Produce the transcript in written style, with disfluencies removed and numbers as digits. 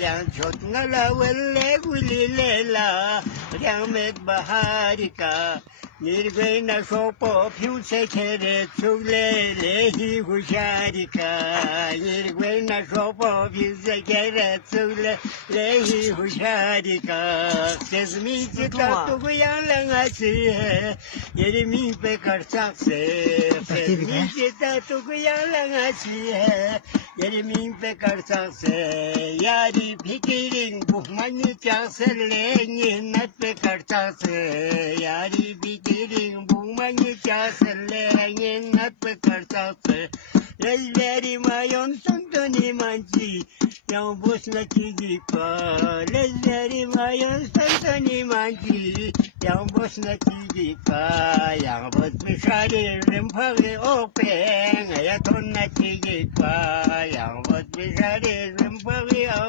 两छोट वल्ले गुलिलेला两met बहारिका निर्गै न सोपो फिउसे खेरे चुगले लेही हुशारिका निर्गै न सोपो फिउसे खेरे चुगले लेही हुशारिका सेजमी चिता तुगुयां लंगासी येरमी पे करsak se सेजमी चिता तुगुयां लंगासी येरमी पे करsak se यारी फिकिरिंग बुहमानी चासले निन्नत पे करsak se यारी फिकिरिंग बुहमानी चासले निन्नत पे करsak se Lezleri mayon santoni manci yang bos na kidipa Lezleri mayon santoni manci yang bos na kidipa yang bos bisari rimpagi openg ayaton na kidipa yang bos bisari rimpagi openg